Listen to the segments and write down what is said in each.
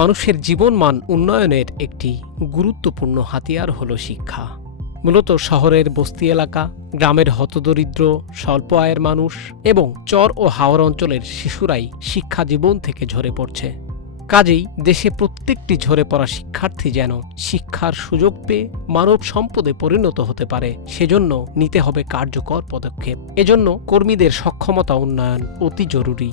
মানুষের জীবনমান উন্নয়নের একটি গুরুত্বপূর্ণ হাতিয়ার হল শিক্ষা। মূলত শহরের বস্তি এলাকা, গ্রামের হতদরিদ্র, স্বল্প আয়ের মানুষ এবং চর ও হাওর অঞ্চলের শিশুরাই শিক্ষা জীবন থেকে ঝরে পড়ছে। কাজেই দেশে প্রত্যেকটি ঝরে পড়া শিক্ষার্থী যেন শিক্ষার সুযোগ পেয়ে মানব সম্পদে পরিণত হতে পারে, সেজন্য নিতে হবে কার্যকর পদক্ষেপ। এজন্য কর্মীদের সক্ষমতা উন্নয়ন অতি জরুরি।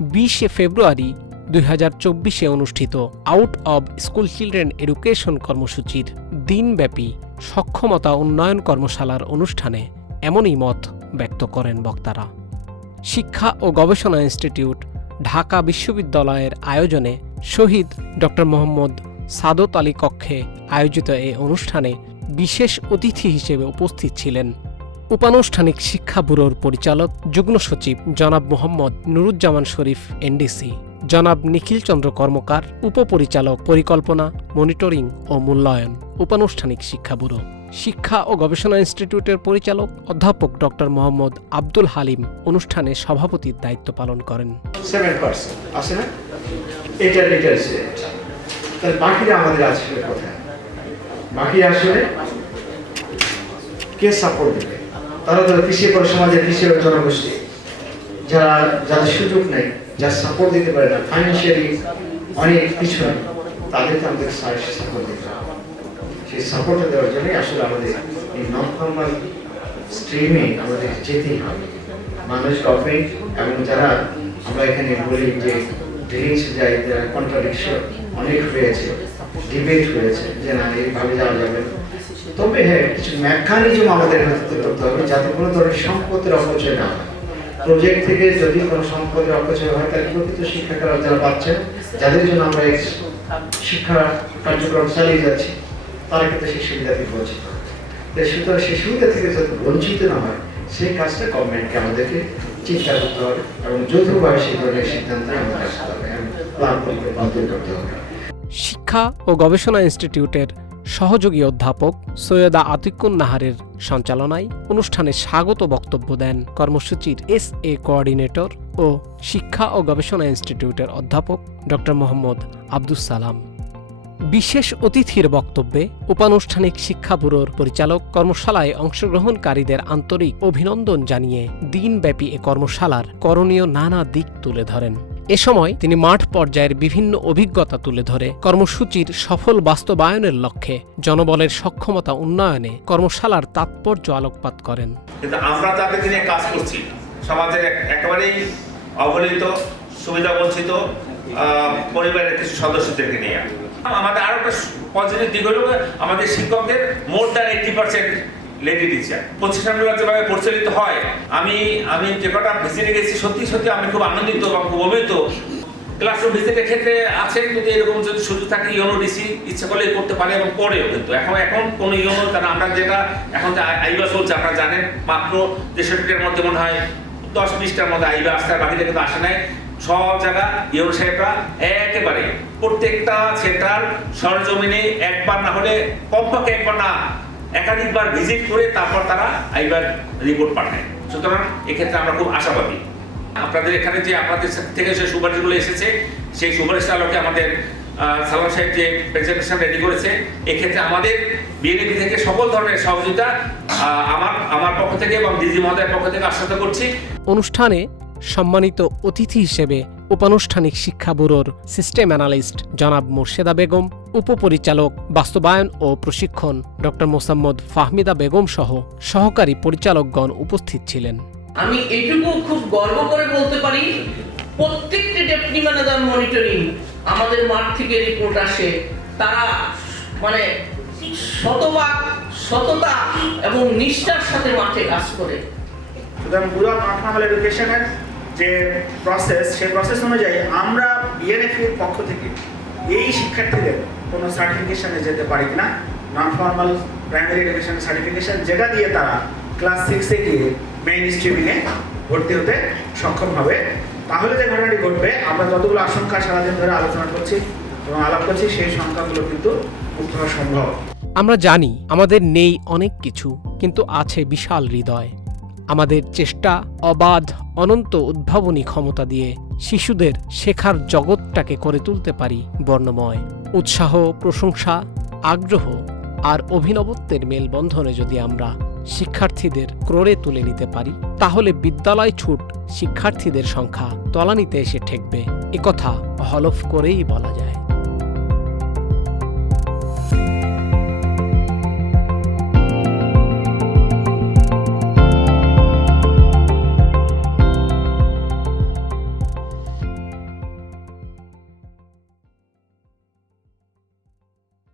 বিশে ফেব্রুয়ারি দুই চব্বিশে অনুষ্ঠিত out of school children education কর্মসূচির দিনব্যাপী সক্ষমতা উন্নয়ন কর্মশালার অনুষ্ঠানে এমনই মত ব্যক্ত করেন বক্তারা। শিক্ষা ও গবেষণা ইনস্টিটিউট ঢাকা বিশ্ববিদ্যালয়ের আয়োজনে শহীদ ড. মোহাম্মদ সাদত আলী কক্ষে আয়োজিত এই অনুষ্ঠানে বিশেষ অতিথি হিসেবে উপস্থিত ছিলেন উপানুষ্ঠানিক শিক্ষা ব্যুরোর পরিচালক, যুগ্ম সচিব জনাব মোহাম্মদ নুরুজ্জামান শরীফ, এনডিসি। জনাব নিখিল চন্দ্র কর্মকার, উপপরিচালক পরিকল্পনা, মনিটরিং ও মূল্যায়ন, উপানুষ্ঠানিক শিক্ষা ব্যুরো। শিক্ষা ও গবেষণা ইনস্টিটিউটের পরিচালক অধ্যাপক ডক্টর মোহাম্মদ আব্দুল হালিম অনুষ্ঠানে সভাপতির দায়িত্ব পালন করেন। বাকি আসলে কে সাপোর্ট দেবে? তারা তো পিছিয়ে পড়ে সমাজের পিছিয়ে জনগোষ্ঠী। যারা, যাদের সুযোগ নেই, যারা সাপোর্ট দিতে পারে না ফাইন্যান্সিয়ালি অনেক পিছু তাদেরকে আমাদের সাপোর্ট দিতে হবে। সেই সাপোর্ট দেওয়ার জন্যই আসলে আমাদের এই নন ফর্মাল স্ট্রিমে আমাদের যেতেই হবে। মানুষ গভর্নমেন্ট এবং যারা আমরা এখানে বলি যে ড্রিঙ্কস যায় কন্ট্রাডিকশন অনেক হয়েছে ডিবেট হয়েছে, যে না, এইভাবে যাওয়া যাবে। তবে হ্যাঁ কিছু মেকানিজম আমাদের হাতে করতে হবে যাতে কোনো ধরনের সম্পদের অপচয় না হয়। প্রজেক্ট থেকে যদি কোনো সম্পদের অপচয় হয়, তাহলে প্রকৃত শিক্ষার্থীরা যারা পাচ্ছেন যাদের জন্য আমরা শিক্ষা কার্যক্রম চালিয়ে যাচ্ছি তারা কিন্তু সেই সুবিধা থেকে বঞ্চিত সুতরাং সেই সুবিধা থেকে যাতে বঞ্চিত না হয়, সেই কাজটা গভর্নমেন্টকে আমাদেরকে চিন্তা করতে হবে এবং যৌথভাবে সেই ধরনের সিদ্ধান্তে আমাদের আসতে হবে। প্ল্যান পরিকল্পনা তৈরি করতে হবে। শিক্ষা ও গবেষণা ইনস্টিটিউটের সহযোগী অধ্যাপক সৈয়দা আতিকুন নাহারের সঞ্চালনায় অনুষ্ঠানে স্বাগত বক্তব্য দেন কর্মসূচির এস এ কোঅর্ডিনেটর ও শিক্ষা ও গবেষণা ইনস্টিটিউটের অধ্যাপক ড মোহাম্মদ আব্দুস সালাম। বিশেষ অতিথির বক্তব্যে উপানুষ্ঠানিক শিক্ষা ব্যুরোর পরিচালক কর্মশালায় অংশগ্রহণকারীদের আন্তরিক অভিনন্দন জানিয়ে দিনব্যাপী এ কর্মশালার করণীয় নানা দিক তুলে ধরেন। এ সময় তিনি মাঠ পর্যায়ের বিভিন্ন অভিজ্ঞতা তুলে ধরে কর্মসূচির সফল বাস্তবায়নের লক্ষ্যে জনবলের সক্ষমতা উন্নয়নে কর্মশালার তাৎপর্য আলোকপাত করেন। আমরা তাদেরকে নিয়ে কাজ করছি। সমাজের একেবারেই অবহেলিত সুবিধা বঞ্চিত পরিবারের কিছু সদস্যদেরকে নিয়ে। আমাদের আরও একটা পজিটিভ দিক হলো আমাদের শিক্ষকদের more than eighty percent lady teacher প্রতিষ্ঠানগুলো যেভাবে পরিচালিত হয়, আমি আমি যে কটা ভিজিটে গেছি সত্যি সত্যি আমি খুব আনন্দিত এবং খুব অভিভূত। ক্লাসরুম ভিজিটের ক্ষেত্রে আছেন যদি এরকম যদি সুযোগ থাকে ইউনো ডিসি ইচ্ছা করলে করতে পারে এবং করেও কিন্তু। এখন এখন কোনো ইউনো কারণ আমরা যেটা, এখন যে আইবা চলছে, আপনারা জানেন, মাত্র দেড়শোটির মধ্যে মনে হয় দশ বিশটার মধ্যে আইবা আসতে বাকিটা কিন্তু আসে নাই। সব জায়গা ইউনো সাহেবরা একেবারে প্রত্যেকটা সেন্টার সরজমিনে একবার না হলে কমপক্ষে একবার না একাধিকবার ভিজিট করে তারপর তারা আইবার রিপোর্ট পাঠায়। সুতরাং এক্ষেত্রে আমরা খুব আশাবাদী। আপনাদের এখানে যে আপনাদের থেকে যে সুপারিশগুলো এসেছে, সেই সুপারিশের আলোকে আমাদের সালাম সাহেব যে প্রেজেন্টেশন রেডি করেছে, এক্ষেত্রে আমাদের বিএনপি থেকে সকল ধরনের সহযোগিতা আমার আমার পক্ষ থেকে এবং ডিজি মহোদয়ের পক্ষ থেকে আশ্বস্ত করছি। অনুষ্ঠানে সম্মানিত অতিথি হিসেবে উপানুষ্ঠানিক শিক্ষা ব্যুরোর সিস্টেম অ্যানালিস্ট জনাব মোর্শেদা বেগম উপপরিচালক বাস্তবায়ন ও প্রশিক্ষণ ড মোসাম্মদ ফাহমিদা বেগম সহ সহকারী পরিচালকগণ উপস্থিত ছিলেন। আমি এটুকু খুব গর্ব করে বলতে পারি প্রত্যেকটি ডেপুটি ম্যানেজার মনিটরিং আমাদের মাঠ থেকে রিপোর্ট আসে। তারা মানে শতভাগ সততা এবং নিষ্ঠার সাথে মাঠে কাজ করে। সুতরাং পুরো নর্মাল এডুকেশনের যে প্রসেস সেই প্রসেস অনুযায়ী আমরা বিএনএফ এর পক্ষ থেকে এই শিক্ষার্থীদের কোনো সার্টিফিকেশনে যেতে পারি কিনা? Non formal primary education certification যেটা দিয়ে তারা ক্লাস সিক্সে গিয়ে মেইন স্ট্রিমিংয়ে ভর্তি হতে সক্ষম হবে। তাহলে যে ঘটনাটি ঘটবে, আমরা যতগুলো আশঙ্কা সারাদিন ধরে আলোচনা করছি এবং আলাপ করছি, সেই সংখ্যাগুলো কিন্তু মুক্ত হওয়া সম্ভব। আমরা জানি আমাদের নেই অনেক কিছু, কিন্তু আছে বিশাল হৃদয়। আমাদের চেষ্টা অবাধ, অনন্ত উদ্ভাবনী ক্ষমতা দিয়ে শিশুদের শেখার জগৎটাকে করে তুলতে পারি বর্ণময়। উৎসাহ, প্রশংসা, আগ্রহ আর অভিনবত্বের মেলবন্ধনে যদি আমরা শিক্ষার্থীদের ক্রোড়ে তুলে নিতে পারি, তাহলে বিদ্যালয় ছুট শিক্ষার্থীদের সংখ্যা তলানিতে এসে ঠেকবে। একথা হলফ করেই বলা যায়।